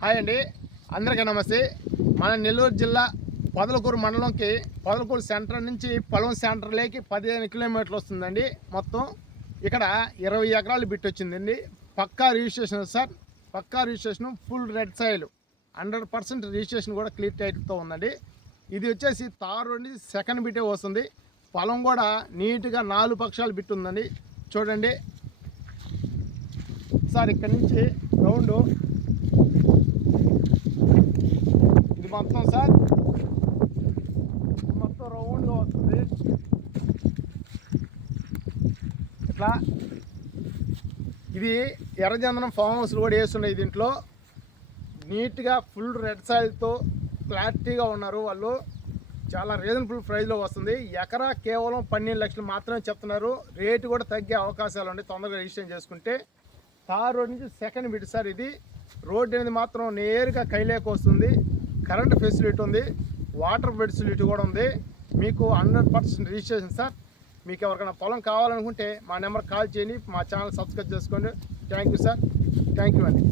Hi అండి, అందరికీ నమస్తే. మన నెల్లూరు జిల్లా పొదలకూరు మండలంకి పొదలకూరు సెంటర్ నుంచి పొలం సెంటర్లోకి 15 కిలోమీటర్లు వస్తుందండి. మొత్తం ఇక్కడ 20 ఎకరాలు బిట్ వచ్చిందండి. పక్కా రిజిస్ట్రేషన్ సార్, పక్కా registration, full red soil, 100% registration కూడా క్లియర్ టైట్తో ఉందండి. ఇది వచ్చేసి తార్ రోడ్ నుంచి సెకండ్ బిట్టే వస్తుంది. పొలం కూడా నీట్గా 4 పక్షాలు బిట్ ఉందండి. చూడండి సార్, ఇక్కడ నుంచి రౌండ్ ఇది మొత్తం సార్, మొత్తం రౌండ్గా వస్తుంది. ఇట్లా ఇది ఎర్రచందనం ఫామ్ హౌస్లు కూడా వేస్తున్నాయి. దీంట్లో నీట్గా ఫుల్ రెడ్ సాయిల్తో క్లారిటీగా ఉన్నారు వాళ్ళు. చాలా రీజనబుల్ ప్రైస్లో వస్తుంది. ఎకరా కేవలం 12 లక్షలు మాత్రమే చెప్తున్నారు. రేటు కూడా తగ్గే అవకాశాలు ఉన్నాయి తొందరగా రిజిస్ట్రేషన్ చేసుకుంటే. తార్ రోడ్ నుంచి సెకండ్ బిట్ సార్. ఇది రోడ్ అనేది మాత్రం నేరుగా కైలేకి వస్తుంది. కరెంట్ ఫెసిలిటీ ఉంది, వాటర్ ఫెసిలిటీ కూడా ఉంది. మీకు 100% రిజిస్ట్రేషన్ సార్. మీకు ఎవరికైనా పొలం కావాలనుకుంటే మా నెంబర్ కాల్ చేయండి, మా ఛానల్ సబ్స్క్రైబ్ చేసుకోండి. Thank you sir, thank you అండి.